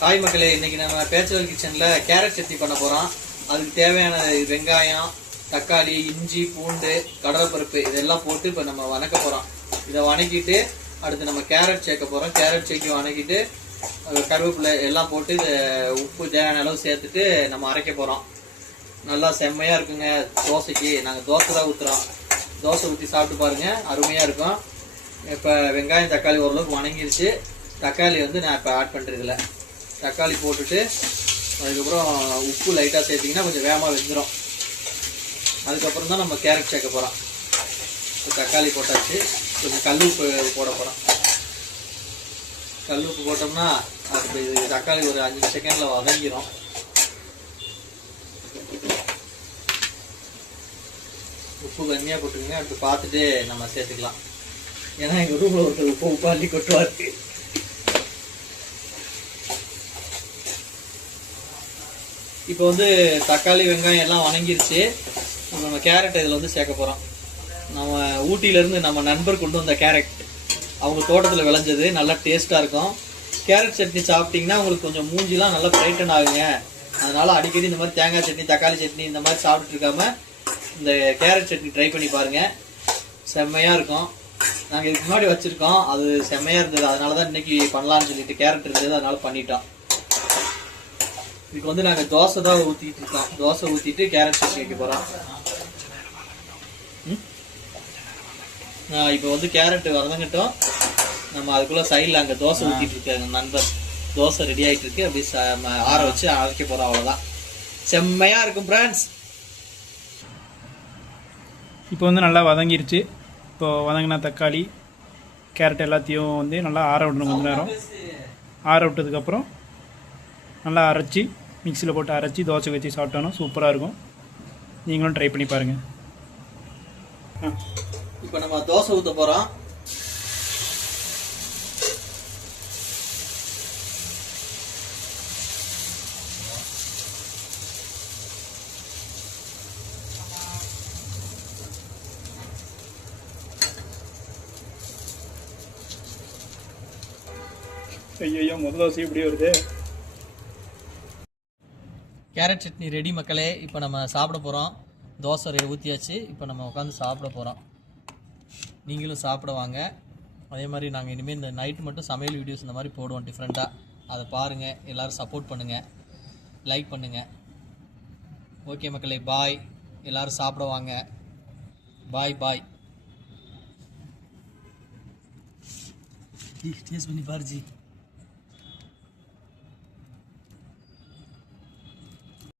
Hi மக்களே, இன்னைக்கு நம்ம பேச்சுலர் கிச்சன்ல கேரட் சட்னி பண்ண போறோம். அதுக்கு தேவையான வெங்காயம், தக்காளி, இஞ்சி, பூண்டு, கடலைப்பருப்பு இதெல்லாம் போட்டு இப்போ நம்ம வணக்க போறோம். இதை வணக்கிட்டு அடுத்து நம்ம கேரட் சேர்க்க போறோம். கேரட் சேர்க்கி வணக்கிட்டு கருவேப்பிலை எல்லாம் போட்டு உப்பு தேவையான அளவு சேர்த்துட்டு நம்ம அரைக்க போறோம். நல்லா செம்மையா இருக்குங்க. தோசைக்கு நாங்கள் தோசை தான் ஊற்றுறோம். தோசை ஊற்றி சாப்பிட்டு பாருங்க, அருமையா இருக்கும். இப்போ வெங்காயம் தக்காளி ஓரளவுக்கு வணங்கிருச்சு. தக்காளி நான் இப்போ ஆட் பண்ணுறதில்ல. தக்காளி போட்டுட்டு அதுக்கப்புறம் உப்பு லைட்டாக சேர்த்திங்கன்னா கொஞ்சம் வேகமாக வெந்துடும். அதுக்கப்புறம் தான் நம்ம கேரட் சேர்க்க போகிறோம். இப்போ தக்காளி போட்டாச்சு. கொஞ்சம் கல் உப்பு போட போகிறோம். கல் உப்பு போட்டோம்னா அது தக்காளி ஒரு 5 செகண்டில் வதங்கிடும். உப்பு கம்மியாக போட்டுக்கோங்க. அடுத்து பார்த்துட்டு நம்ம சேர்த்துக்கலாம். ஏன்னா எங்கள் ரூமில் ஒருத்தர் உப்பு அள்ளி கொட்டுவார். இப்போ தக்காளி வெங்காயம் எல்லாம் வணங்கிருச்சு. நம்ம கேரட் இதில் சேர்க்க போகிறோம். நம்ம ஊட்டியிலேருந்து நம்ம நண்பர் கொண்டு வந்த கேரட், அவங்க தோட்டத்தில் விளைஞ்சது, நல்லா டேஸ்ட்டாக இருக்கும். கேரட் சட்னி சாப்பிட்டிங்கன்னா உங்களுக்கு கொஞ்சம் மூஞ்சிலாம் நல்லா பிரைட்டன் ஆகுங்க. அதனால் அடிக்கடி இந்த மாதிரி தேங்காய் சட்னி, தக்காளி சட்னி இந்த மாதிரி சாப்பிட்டு இருக்காம இந்த கேரட் சட்னி ட்ரை பண்ணி பாருங்கள். செம்மையாக இருக்கும். நாங்கள் இதுக்கு முன்னாடி வச்சுருக்கோம், அது செம்மையாக இருந்தது. அதனால தான் இன்றைக்கி பண்ணலான்னு சொல்லிட்டு கேரட் இருந்தது, அதனால் பண்ணிட்டோம். இதுக்கு நாங்கள் தோசை தான் ஊற்றிட்டு இருக்கோம். தோசை ஊற்றிட்டு கேரட் சட்னி வைக்க போகிறோம். இப்போ கேரட் வதங்கட்டும். நம்ம அதுக்குள்ளே சைடில் அங்கே தோசை ஊற்றிட்டு இருக்க நண்பர் தோசை ரெடி ஆகிட்டு இருக்கு. அப்படி ஆற வச்சு அரைக்க போகிறோம். அவ்வளோதான். செம்மையாக இருக்கும் ஃப்ரெண்ட்ஸ். இப்போ நல்லா வதங்கிருச்சு. இப்போ வதங்கினா தக்காளி கேரட் எல்லாத்தையும் நல்லா ஆற விடணும். கொஞ்சம் நேரம் ஆற விட்டதுக்கப்புறம் நல்லா அரைச்சி மிக்சியில் போட்டு அரைச்சி தோசை வச்சு சாப்பிட்டோன்னா சூப்பராக இருக்கும். நீங்களும் ட்ரை பண்ணி பாருங்கள். இப்போ நம்ம தோசை ஊற்ற போகிறோம். ஐயோ, முதல் தோசை இப்படி வருது. கேரட் சட்னி ரெடி மக்களே. இப்போ நம்ம சாப்பிட போகிறோம். தோசை ஊற்றியாச்சு. இப்போ நம்ம உட்காந்து சாப்பிட போகிறோம். நீங்களும் சாப்பிட வாங்க. அதே மாதிரி நாங்கள் இனிமேல் இந்த நைட்டு மட்டும் சமையல் வீடியோஸ் இந்த மாதிரி போடுவோம் டிஃப்ரெண்ட்டாக. அதை பாருங்கள். எல்லோரும் சப்போர்ட் பண்ணுங்கள், லைக் பண்ணுங்கள். ஓகே மக்களே, பாய். எல்லோரும் சாப்பிட வாங்க. பாய் பாய். டேஸ்ட் பண்ணி பாருஜி.